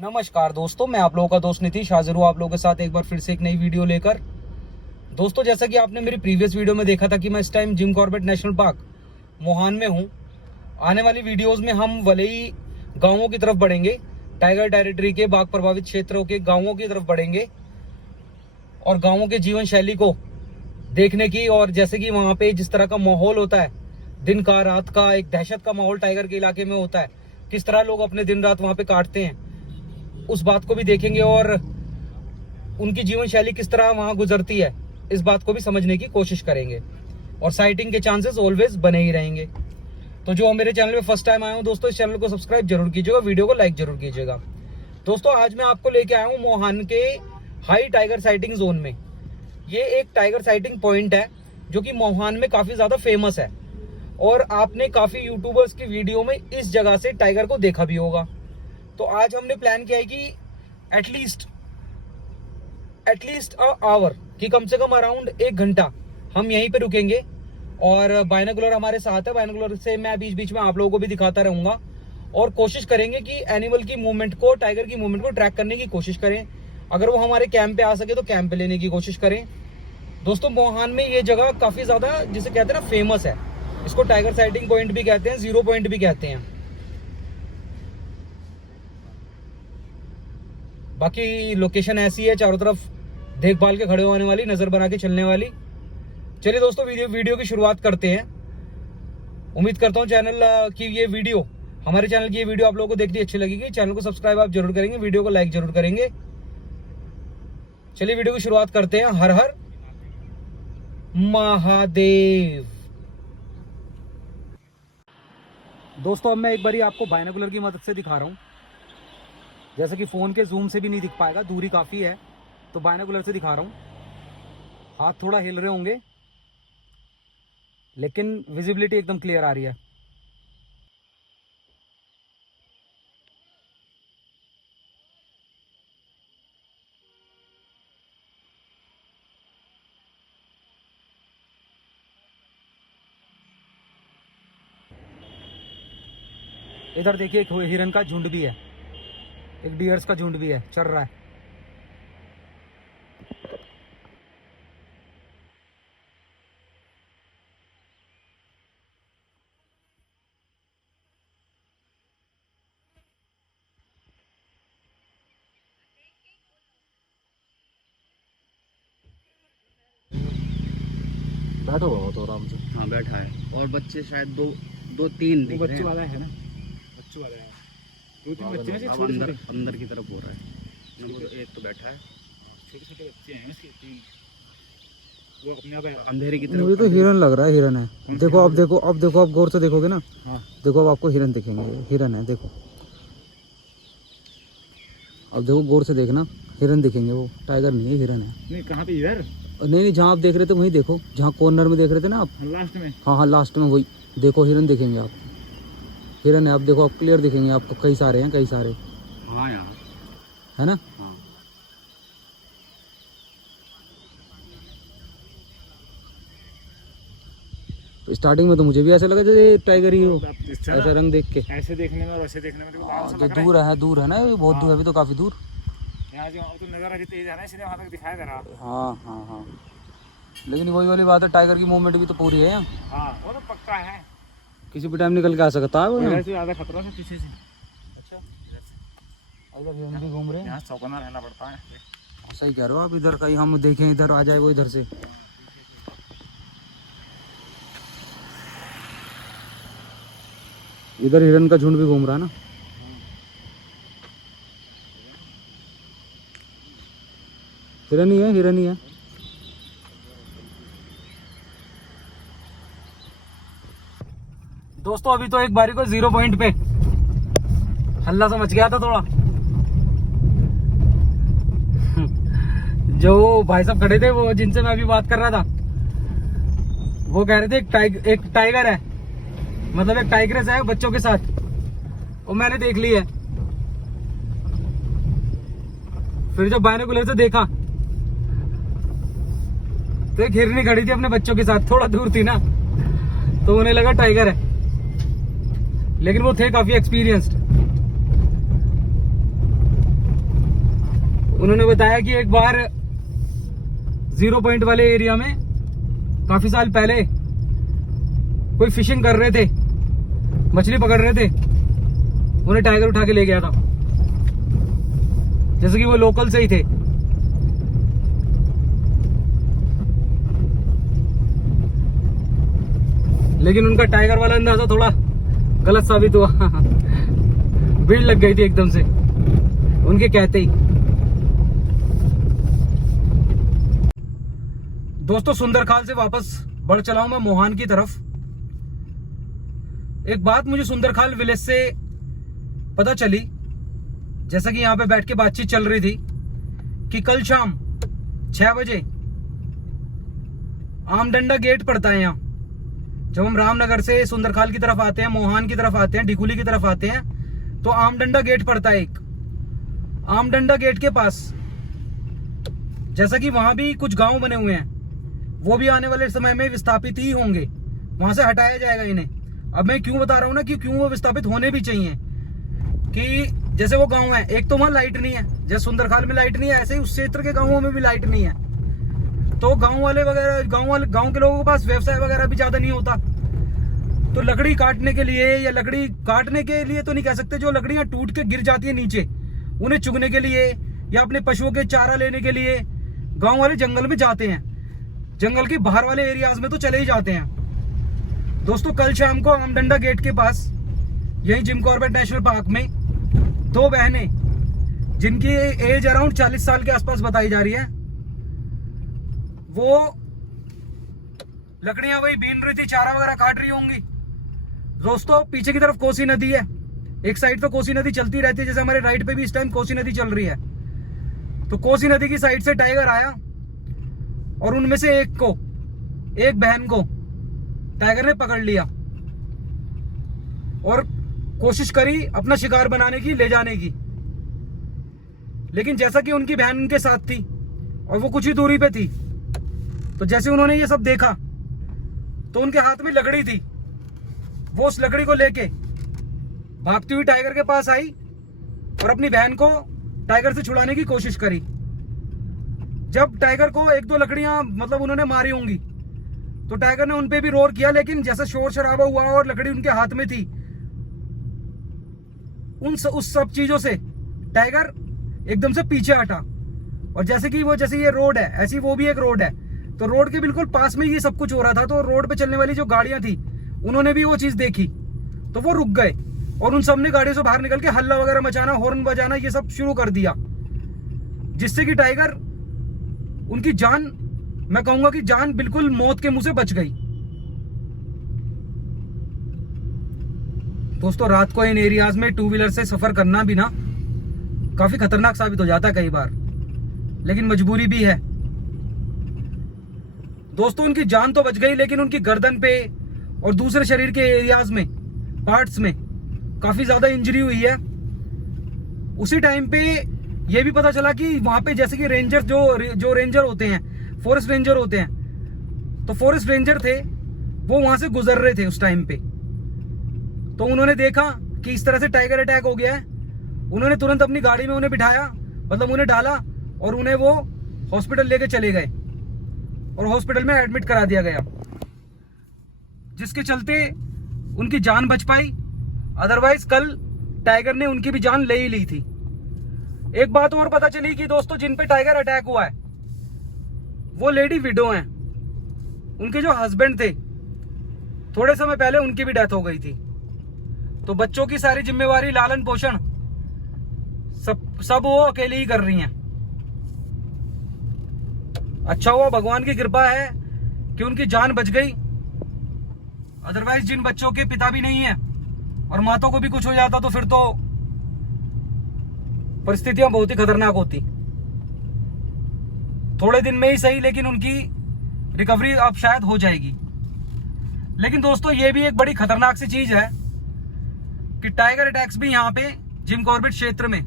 नमस्कार दोस्तों, मैं आप लोगों का दोस्त नीतीश हाजिर हूँ आप लोगों के साथ एक बार फिर से एक नई वीडियो लेकर। दोस्तों, जैसा कि आपने मेरी प्रीवियस वीडियो में देखा था कि मैं इस time Jim Corbett national park Mohan में हूँ। आने वाली वीडियोस में हम वलई गांवों की तरफ बढ़ेंगे, टाइगर टेरिटरी के बाघ प्रभावित क्षेत्रों के गांवों की तरफ बढ़ेंगे और गांवों के जीवन शैली को देखने की, और जैसे कि वहाँ पे जिस तरह का माहौल होता है, दिन का रात का एक दहशत का माहौल टाइगर के इलाके में होता है, किस तरह लोग अपने दिन रात वहाँ पे काटते हैं, उस बात को भी देखेंगे और उनकी जीवन शैली किस तरह वहां गुजरती है, इस बात को भी समझने की कोशिश करेंगे और साइटिंग के चांसेस ऑलवेज बने ही रहेंगे। तो जो मेरे चैनल पे फर्स्ट टाइम आए हो दोस्तों, इस चैनल को सब्सक्राइब जरूर कीजिएगा, वीडियो को लाइक जरूर कीजिएगा। दोस्तों, आज मैं आपको लेके आया हूँ मोहान के हाई टाइगर साइटिंग जोन में। ये एक टाइगर साइटिंग पॉइंट है जो कि मोहान में काफी ज्यादा फेमस है और आपने काफी यूट्यूबर्स की वीडियो में इस जगह से टाइगर को देखा भी होगा। तो आज हमने प्लान किया है कि एटलीस्ट आवर कि कम से कम अराउंड 1 घंटा हम यहीं पे रुकेंगे और बाइनोकुलर हमारे साथ है। बाइनोकुलर से मैं बीच बीच में आप लोगों को भी दिखाता रहूंगा और कोशिश करेंगे कि एनिमल की मूवमेंट को, टाइगर की मूवमेंट को ट्रैक करने की कोशिश करें। अगर वो हमारे कैंप पे आ सके तो कैंप पे लेने की कोशिश करें। दोस्तों, मोहान में ये जगह काफी ज्यादा, जिसे कहते हैं ना, फेमस है। इसको टाइगर साइटिंग पॉइंट भी कहते हैं, जीरो पॉइंट भी कहते हैं। बाकी लोकेशन ऐसी है, चारों तरफ देखभाल के खड़े होने वाली, नजर बना के चलने वाली। चलिए दोस्तों, वीडियो की शुरुआत करते हैं। उम्मीद करता हूँ हमारे चैनल की ये वीडियो आप लोगों को देखनी अच्छी लगेगी। चैनल को सब्सक्राइब आप जरूर करेंगे, वीडियो को लाइक जरूर करेंगे। चलिए वीडियो की शुरुआत करते हैं। हर हर महादेव। दोस्तों, अब मैं एक बारी आपको बाइनोकुलर की मदद से दिखा रहा हूँ। जैसे कि फोन के जूम से भी नहीं दिख पाएगा, दूरी काफी है, तो बाइनोकुलर से दिखा रहा हूं। हाथ थोड़ा हिल रहे होंगे लेकिन विजिबिलिटी एकदम क्लियर आ रही है। इधर देखिए, एक हिरन का झुंड भी है, एक डियर्स का झुंड भी है, चल रहा है। बैठो तो आराम से। हाँ, बैठा है और बच्चे शायद दो तीन दिख रहे हैं। बच्चों वाला है ना, बच्चों वाला है। 2-3 बच्चे हैं, छोटे छोटे अंदर की तरफ हो रहा है। एक तो बैठा है, छोटे छोटे बच्चे हैं इसके 3। वो अपने आप अंधेरे की तरफ। मुझे तो हिरन लग रहा है, हिरन है। देखो अब देखो, आप गौर से देखोगे ना। हाँ, देखो अब आपको हिरन दिखेंगे, हिरन है। देखो अब देखो, गौर से देखना, हिरन दिखेंगे। वो टाइगर नहीं है, हिरन है। नहीं, कहाँ पे? इधर? नहीं, जहाँ आप देख रहे थे वहीं देखो, जहाँ कॉर्नर में देख रहे थे ना आप, लास्ट में। हाँ, लास्ट में वही देखो, हिरन दिखेंगे आप। हिरन है, आप देखो, आप क्लियर दिखेंगे आपको। कई सारे हैं, कई सारे। हाँ, यहाँ है ना। हाँ। तो स्टार्टिंग में तो मुझे भी ऐसा लगा जैसे टाइगर ही हो, ऐसा रंग देख के। ऐसे देखने में और वैसे देखने में तो दूर है ना, ये बहुत दूर है, अभी तो काफी दूर। यहाँ जो तो नज़ारा जो तेज है ना, इसलिए वहाँ तक दिखाई दे रहा। हाँ, लेकिन वही वाली बात है, टाइगर की मूवमेंट भी तो पूरी है यहाँ। हाँ, वो तो पक्का है। किसी भी टाइम निकल के आ सकता है वो। इधर से ज़्यादा खतरा है, पीछे से। अच्छा, इधर हिरन भी घूम रहे हैं। यहाँ चौकन्ना रहना पड़ता है। सही कह रहे हो आप। इधर कहीं हम देखें, इधर आ जाए वो, इधर से। इधर हिरन का झुंड भी घूम रहा है ना। हिरन ही है। दोस्तों, अभी तो एक बारी को 0 पॉइंट पे हल्ला सा मच गया था थोड़ा। जो भाई साहब खड़े थे, वो जिनसे मैं अभी बात कर रहा था, वो कह रहे थे एक टाइगर है, मतलब एक टाइग्रेस है बच्चों के साथ, वो मैंने देख ली है। फिर जब बाइनोकुलर से देखा तो एक हिरनी खड़ी थी अपने बच्चों के साथ, थोड़ा दूर थी ना, तो उन्हें लगा टाइगर है, लेकिन वो थे काफी एक्सपीरियंस्ड। उन्होंने बताया कि एक बार 0 पॉइंट वाले एरिया में काफी साल पहले कोई फिशिंग कर रहे थे, मछली पकड़ रहे थे, उन्हें टाइगर उठा के ले गया था, जैसे कि वो लोकल से ही थे। लेकिन उनका टाइगर वाला अंदाजा थोड़ा गलत साबित हुआ। भीड़ लग गई थी एकदम से उनके कहते ही। दोस्तों सुंदरखाल से वापस बढ़ चला हूं मैं मोहान की तरफ। एक बात मुझे सुंदरखाल विलेज से पता चली, जैसा कि यहां पे बैठ के बातचीत चल रही थी, कि कल शाम 6 बजे आमडंडा गेट पड़ता है यहाँ। जब हम रामनगर से सुंदरखाल की तरफ आते हैं, मोहान की तरफ आते हैं, डिकुली की तरफ आते हैं, तो आमडंडा गेट पड़ता है एक। आमडंडा गेट के पास, जैसा कि वहां भी कुछ गांव बने हुए हैं, वो भी आने वाले समय में विस्थापित ही होंगे, वहां से हटाया जाएगा इन्हें। अब मैं क्यों बता रहा हूं ना कि क्यों वो विस्थापित होने भी चाहिए, कि जैसे वो गांव है, एक तो वहां लाइट नहीं है, जैसे सुंदरखाल में लाइट नहीं है, ऐसे ही उस क्षेत्र के गांवों में भी लाइट नहीं है। तो गांव वाले वगैरह, गांव के लोगों के पास व्यवसाय वगैरह भी ज्यादा नहीं होता, तो लकड़ी काटने के लिए, या लकड़ी काटने के लिए तो नहीं कह सकते, जो लकड़ियां टूट के गिर जाती है नीचे, उन्हें चुगने के लिए या अपने पशुओं के चारा लेने के लिए गांव वाले जंगल में जाते हैं। जंगल के बाहर वाले एरियाज में तो चले ही जाते हैं। दोस्तों कल शाम को आमडंडा गेट के पास, यही जिम कॉर्बेट नेशनल पार्क में, 2 बहनें जिनकी एज अराउंड 40 साल के आसपास बताई जा रही है, वो लकड़ियां वही बीन रही थी, चारा वगैरह काट रही होंगी। दोस्तों पीछे की तरफ कोसी नदी है, एक साइड तो कोसी नदी चलती रहती है, जैसे हमारे राइट पे भी इस टाइम कोसी नदी चल रही है। तो कोसी नदी की साइड से टाइगर आया और उनमें से एक बहन को टाइगर ने पकड़ लिया और कोशिश करी अपना शिकार बनाने की, ले जाने की। लेकिन जैसा कि उनकी बहन उनके साथ थी और वो कुछ ही दूरी पे थी, तो जैसे उन्होंने ये सब देखा तो उनके हाथ में लकड़ी थी। वो उस लकड़ी को लेके भागती हुई टाइगर के पास आई और अपनी बहन को टाइगर से छुड़ाने की कोशिश करी। जब टाइगर को 1-2 लकड़ियां मतलब उन्होंने मारी होंगी, तो टाइगर ने उनपे भी रोर किया, लेकिन जैसा शोर शराबा हुआ और लकड़ी उनके हाथ में थी, उस सब चीजों से टाइगर एकदम से पीछे हटा। और जैसे ये रोड है, ऐसी वो भी एक रोड है, तो रोड के बिल्कुल पास में ये सब कुछ हो रहा था। तो रोड पे चलने वाली जो गाड़ियां थी, उन्होंने भी वो चीज देखी, तो वो रुक गए और उन सब ने गाड़ियों से बाहर निकल के हल्ला वगैरह मचाना, हॉर्न बजाना, ये सब शुरू कर दिया, जिससे कि टाइगर, उनकी जान, मैं कहूंगा कि जान बिल्कुल मौत के मुंह से बच गई। दोस्तों रात को इन एरियाज में 2 व्हीलर से सफर करना भी ना काफी खतरनाक साबित हो जाता है कई बार, लेकिन मजबूरी भी है। दोस्तों उनकी जान तो बच गई, लेकिन उनकी गर्दन पे और दूसरे शरीर के एरियाज में, पार्ट्स में काफी ज्यादा इंजरी हुई है। उसी टाइम पे ये भी पता चला कि वहां पे जैसे कि रेंजर, जो रेंजर होते हैं, फॉरेस्ट रेंजर होते हैं, तो फॉरेस्ट रेंजर थे, वो वहां से गुजर रहे थे उस टाइम पे। तो उन्होंने देखा कि इस तरह से टाइगर अटैक हो गया है, उन्होंने तुरंत अपनी गाड़ी में उन्हें बिठाया, मतलब उन्हें डाला और उन्हें वो हॉस्पिटल लेके चले गए और हॉस्पिटल में एडमिट करा दिया गया, जिसके चलते उनकी जान बच पाई। अदरवाइज कल टाइगर ने उनकी भी जान ले ही ली थी। एक बात और पता चली कि दोस्तों जिन पे टाइगर अटैक हुआ है वो लेडी विडो हैं। उनके जो हस्बैंड थे, थोड़े समय पहले उनकी भी डेथ हो गई थी। तो बच्चों की सारी जिम्मेवारी, लालन पोषण सब वो अकेले ही कर रही हैं। अच्छा हुआ, भगवान की कृपा है कि उनकी जान बच गई। अदरवाइज जिन बच्चों के पिता भी नहीं है और माताओं को भी कुछ हो जाता, तो फिर तो परिस्थितियां बहुत ही खतरनाक होती। थोड़े दिन में ही सही, लेकिन उनकी रिकवरी अब शायद हो जाएगी। लेकिन दोस्तों ये भी एक बड़ी खतरनाक सी चीज है कि टाइगर अटैक्स भी यहाँ पे जिम कॉर्बेट क्षेत्र में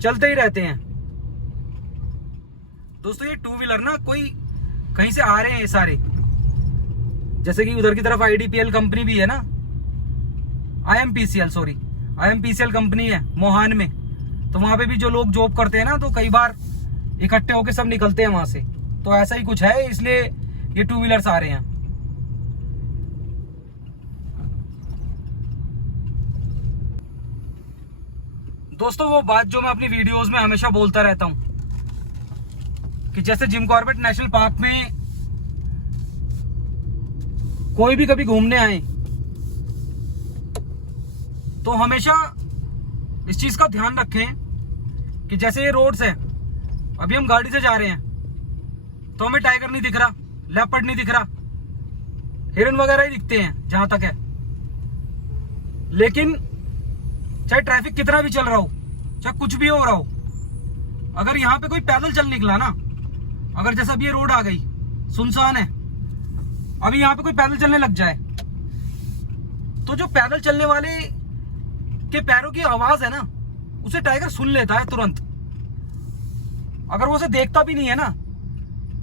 चलते ही रहते हैं। दोस्तों ये 2 व्हीलर ना कोई कहीं से आ रहे हैं ये सारे, जैसे कि उधर की तरफ IDPL कंपनी भी है ना, IMPCL कंपनी है मोहान में, तो वहां पे भी जो लोग जॉब करते हैं ना, तो कई बार इकट्ठे होके सब निकलते हैं वहां से। तो ऐसा ही कुछ है, इसलिए ये 2 व्हीलर्स आ रहे हैं। दोस्तों वो बात जो मैं अपनी वीडियोस में हमेशा बोलता रहता हूं कि जैसे जिम कॉर्बेट नेशनल पार्क में कोई भी कभी घूमने आए तो हमेशा इस चीज का ध्यान रखें कि जैसे ये रोड्स है, अभी हम गाड़ी से जा रहे हैं तो हमें टाइगर नहीं दिख रहा, लेपर्ड नहीं दिख रहा, हिरन वगैरह ही दिखते हैं जहां तक है। लेकिन चाहे ट्रैफिक कितना भी चल रहा हो, चाहे कुछ भी हो रहा हो, अगर यहाँ पे कोई पैदल चल निकला ना, अगर जैसे अब ये रोड आ गई सुनसान है, अभी यहाँ पे कोई पैदल चलने लग जाए तो जो पैदल चलने वाले के पैरों की आवाज है ना, उसे टाइगर सुन लेता है तुरंत। अगर वो उसे देखता भी नहीं है ना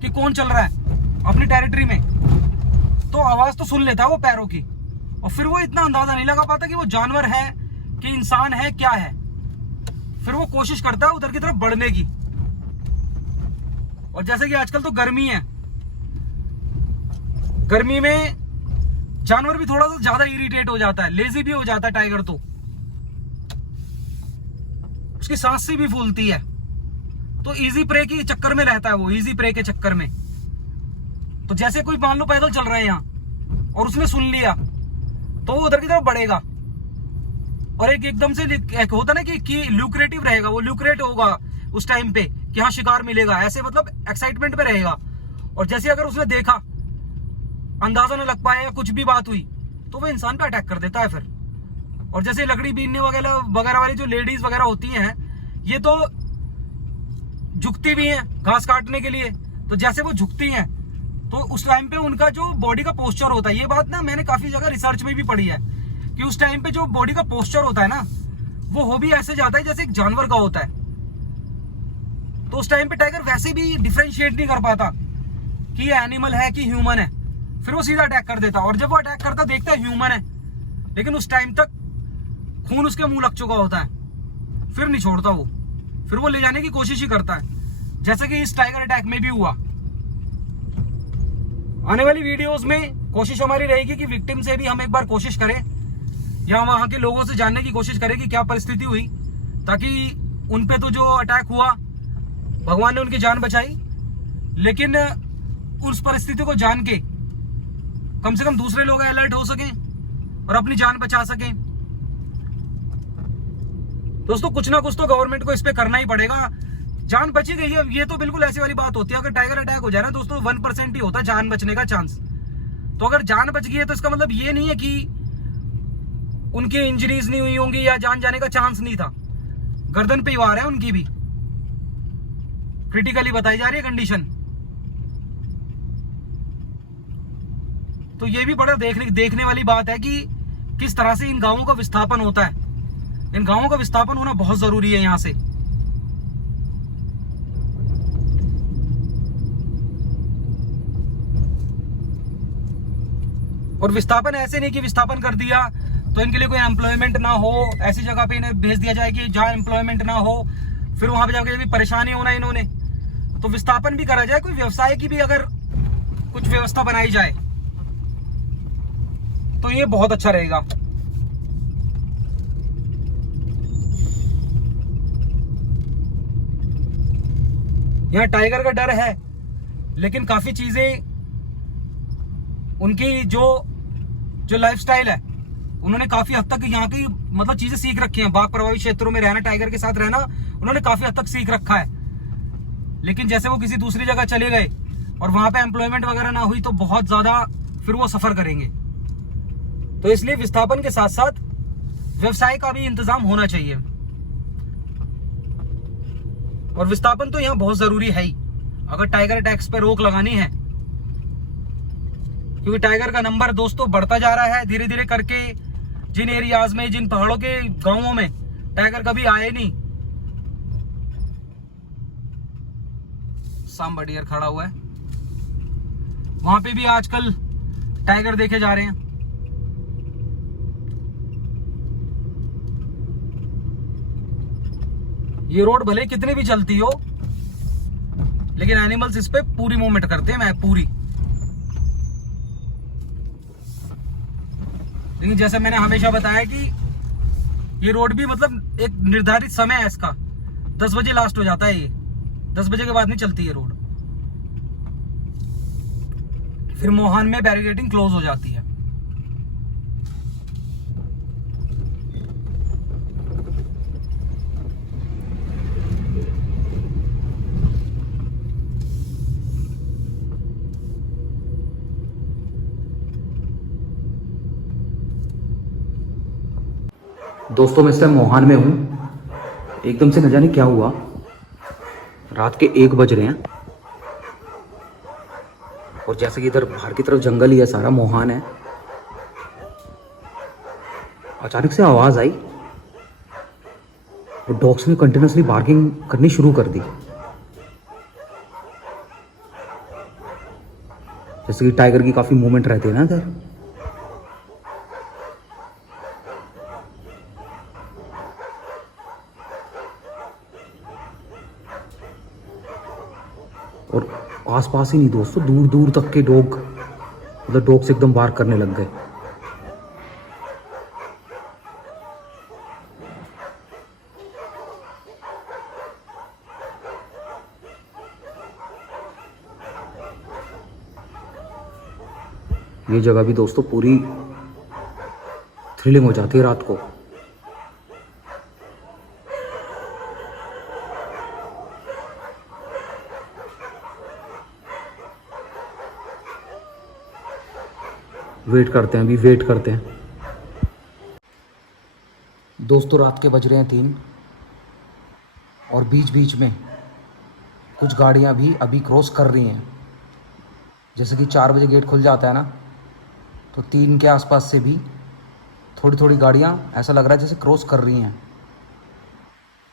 कि कौन चल रहा है अपनी टेरिटरी में, तो आवाज तो सुन लेता है वो पैरों की, और फिर वो इतना अंदाजा नहीं लगा पाता कि वो जानवर है कि इंसान है, क्या है। फिर वो कोशिश करता है उधर की तरफ बढ़ने की। और जैसे कि आजकल तो गर्मी है, गर्मी में जानवर भी थोड़ा सा ज्यादा इरिटेट हो जाता है, लेजी भी हो जाता है टाइगर, तो उसकी सांस सी भी फूलती है, तो इजी प्रे के चक्कर में रहता है वो, इजी प्रे के चक्कर में। तो जैसे कोई मान लो पैदल चल रहा है यहाँ और उसने सुन लिया तो वो उधर की तरफ बढ़ेगा, और एक एकदम से एक होता ना कि ल्यूक्रेटिव रहेगा, वो ल्यूक्रेट होगा उस टाइम पे कि हाँ शिकार मिलेगा, ऐसे मतलब एक्साइटमेंट पे रहेगा। और जैसे अगर उसने देखा, अंदाजा न लग पाया या कुछ भी बात हुई, तो वो इंसान पे अटैक कर देता है फिर। और जैसे लकड़ी बीनने वगैरह वाली जो लेडीज वगैरह होती हैं, ये तो झुकती भी हैं घास काटने के लिए। तो जैसे वो झुकती हैं तो उस टाइम पे उनका जो बॉडी का पोस्चर होता है, ये बात ना मैंने काफी जगह रिसर्च में भी पढ़ी है कि उस टाइम पे जो बॉडी का पोस्चर होता है ना, वो हो भी ऐसे जाता है जैसे एक जानवर का होता है। तो उस टाइम पे टाइगर वैसे भी डिफरेंशिएट नहीं कर पाता कि ये एनिमल है कि ह्यूमन है, फिर वो सीधा अटैक कर देता। और जब वो अटैक करता देखता है ह्यूमन है, लेकिन उस टाइम तक खून उसके मुंह लग चुका होता है, फिर नहीं छोड़ता वो, फिर वो ले जाने की कोशिश ही करता है, जैसे कि इस टाइगर अटैक में भी हुआ। आने वाली वीडियोस में कोशिश हमारी रहेगी कि विक्टिम से भी हम एक बार कोशिश करें, या वहां के लोगों से जानने की कोशिश करें कि क्या परिस्थिति हुई, ताकि उन पे तो जो अटैक हुआ भगवान ने उनकी जान बचाई, लेकिन उस परिस्थिति को जान के कम से कम दूसरे लोग अलर्ट हो सकें और अपनी जान बचा सकें। दोस्तों कुछ ना कुछ तो गवर्नमेंट को इस पे करना ही पड़ेगा। जान बची गई है, ये तो बिल्कुल ऐसी वाली बात होती है। अगर टाइगर अटैक हो जाए ना दोस्तों, 1% ही होता है जान बचने का चांस। तो अगर जान बच गई है तो इसका मतलब ये नहीं है कि उनकी इंजरीज नहीं हुई होंगी या जान जाने का चांस नहीं था। गर्दन पे ही वार है उनकी भी, क्रिटिकली बताई जा रही है कंडीशन। तो ये भी बड़ा देखने वाली बात है कि किस तरह से इन गांवों का विस्थापन होता है। इन गांवों का विस्थापन होना बहुत जरूरी है यहां से। और विस्थापन ऐसे नहीं कि विस्थापन कर दिया तो इनके लिए कोई एम्प्लॉयमेंट ना हो, ऐसी जगह पे इन्हें भेज दिया जाए कि जहां एम्प्लॉयमेंट ना हो, फिर वहां पे जाकर भी परेशानी होना इन्होंने। तो विस्थापन भी करा जाए, कोई व्यवसाय की भी अगर कुछ व्यवस्था बनाई जाए तो ये बहुत अच्छा रहेगा। यहाँ टाइगर का डर है, लेकिन काफी चीजें उनकी जो लाइफस्टाइल है, उन्होंने काफी हद तक यहाँ की मतलब चीजें सीख रखी हैं। बाघ प्रभावित क्षेत्रों में रहना, टाइगर के साथ रहना उन्होंने काफी हद तक सीख रखा है। लेकिन जैसे वो किसी दूसरी जगह चले गए और वहां पे एम्प्लॉयमेंट वगैरह ना हुई तो बहुत ज्यादा फिर वो सफर करेंगे। तो इसलिए विस्थापन के साथ साथ व्यवसाय का भी इंतजाम होना चाहिए। और विस्थापन तो यहाँ बहुत जरूरी है ही अगर टाइगर अटैक्स पे रोक लगानी है, क्योंकि टाइगर का नंबर दोस्तों बढ़ता जा रहा है धीरे धीरे करके। जिन एरियाज में, जिन पहाड़ों के गांवों में टाइगर कभी आए नहीं, सांबा डियर खड़ा हुआ है, वहां पे भी आजकल टाइगर देखे जा रहे हैं। ये रोड भले कितनी भी चलती हो, लेकिन एनिमल्स इस पे पूरी मूवमेंट करते हैं, मैं पूरी। लेकिन जैसे मैंने हमेशा बताया कि ये रोड भी मतलब एक निर्धारित समय है इसका, 10 बजे लास्ट हो जाता है ये, 10 बजे के बाद नहीं चलती ये रोड। फिर मोहान में बैरिकेडिंग क्लोज हो जाती है। दोस्तों मैं इस टाइम मोहान में हूँ। एकदम से न जाने क्या हुआ, रात के 1 बज रहे हैं और जैसे कि इधर बाहर की तरफ जंगल ही है, सारा मोहान है। अचानक से आवाज़ आई और डॉग्स ने कंटिन्यूसली बार्किंग करनी शुरू कर दी। जैसे कि टाइगर की काफ़ी मूवमेंट रहती है ना इधर। और आसपास ही नहीं दोस्तों, दूर दूर तक के डॉग, मतलब डॉग्स एकदम बार्क करने लग गए। ये जगह भी दोस्तों पूरी थ्रिलिंग हो जाती है रात को। वेट करते हैं, अभी वेट करते हैं दोस्तों। रात के बज रहे हैं 3 और बीच बीच में कुछ गाड़ियां भी अभी क्रॉस कर रही हैं। जैसे कि 4 बजे गेट खुल जाता है ना, तो 3 के आसपास से भी थोड़ी थोड़ी गाड़ियां ऐसा लग रहा है जैसे क्रॉस कर रही हैं।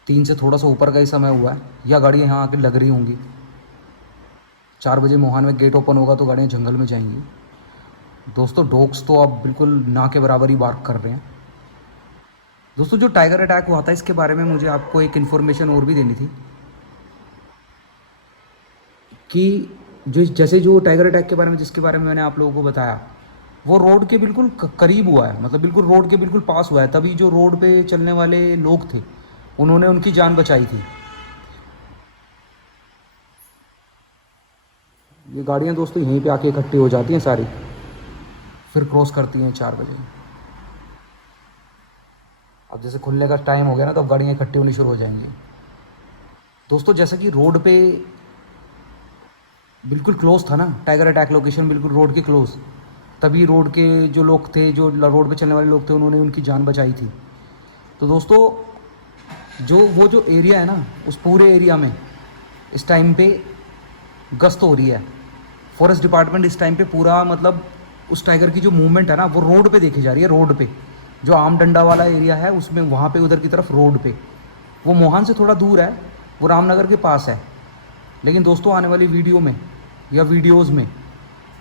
3 से थोड़ा सा ऊपर का ही समय हुआ है, या गाड़ियाँ यहाँ आके लग रही होंगी। 4 बजे मोहान में गेट ओपन होगा तो गाड़ियाँ जंगल में जाएंगी। दोस्तों डॉग्स तो अब बिल्कुल ना के बराबर ही बार्क कर रहे हैं। दोस्तों जो टाइगर अटैक हुआ था, इसके बारे में मुझे आपको एक इन्फॉर्मेशन और भी देनी थी कि जैसे जो टाइगर अटैक के बारे में, जिसके बारे में मैंने आप लोगों को बताया, वो रोड के बिल्कुल करीब हुआ है, मतलब बिल्कुल रोड के बिल्कुल पास हुआ है। तभी जो रोड पे चलने वाले लोग थे उन्होंने उनकी जान बचाई थी। ये गाड़ियाँ दोस्तों यहीं पे आके इकट्ठी हो जाती हैं सारी, फिर क्रॉस करती हैं 4 बजे। अब जैसे खुलने का टाइम हो गया ना, तो अब गाड़ियाँ इकट्ठी होनी शुरू हो जाएंगी। दोस्तों जैसा कि रोड पे बिल्कुल क्लोज था ना टाइगर अटैक लोकेशन, बिल्कुल रोड के क्लोज, तभी रोड के जो लोग थे, जो रोड पे चलने वाले लोग थे, उन्होंने उनकी जान बचाई थी। तो दोस्तों जो एरिया है ना, उस पूरे एरिया में इस टाइम पे गश्त हो रही है। फॉरेस्ट डिपार्टमेंट इस टाइम पे पूरा, मतलब उस टाइगर की जो मूवमेंट है ना, वो रोड पे देखी जा रही है। रोड पे जो आम डंडा वाला एरिया है उसमें, वहाँ पे उधर की तरफ रोड पे, वो मोहान से थोड़ा दूर है, वो रामनगर के पास है। लेकिन दोस्तों आने वाली वीडियो में या वीडियोज़ में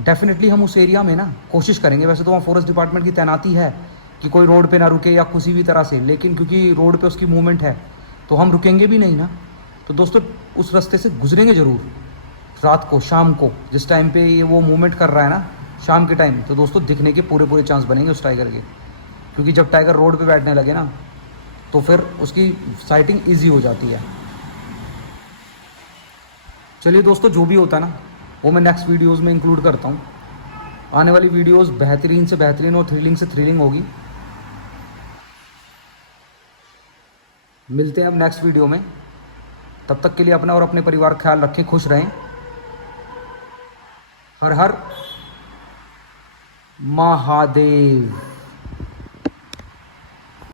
डेफिनेटली हम उस एरिया में ना कोशिश करेंगे। वैसे तो वहाँ फॉरेस्ट डिपार्टमेंट की तैनाती है कि कोई रोड पे ना रुके या किसी भी तरह से, लेकिन क्योंकि रोड पे उसकी मूवमेंट है तो हम रुकेंगे भी नहीं ना। तो दोस्तों उस रास्ते से गुजरेंगे ज़रूर रात को, शाम को, जिस टाइम पे ये वो मूवमेंट कर रहा है ना, शाम के टाइम, तो दोस्तों दिखने के पूरे चांस बनेंगे उस टाइगर के। क्योंकि जब टाइगर रोड पे बैठने लगे ना, तो फिर उसकी साइटिंग ईजी हो जाती है। चलिए दोस्तों, जो भी होता है ना वो मैं नेक्स्ट वीडियोस में इंक्लूड करता हूँ। आने वाली वीडियोस बेहतरीन से बेहतरीन और थ्रिलिंग से थ्रिलिंग होगी। मिलते हैं अब नेक्स्ट वीडियो में। तब तक के लिए अपना और अपने परिवार का ख्याल रखें, खुश रहें। हर हर महादेव।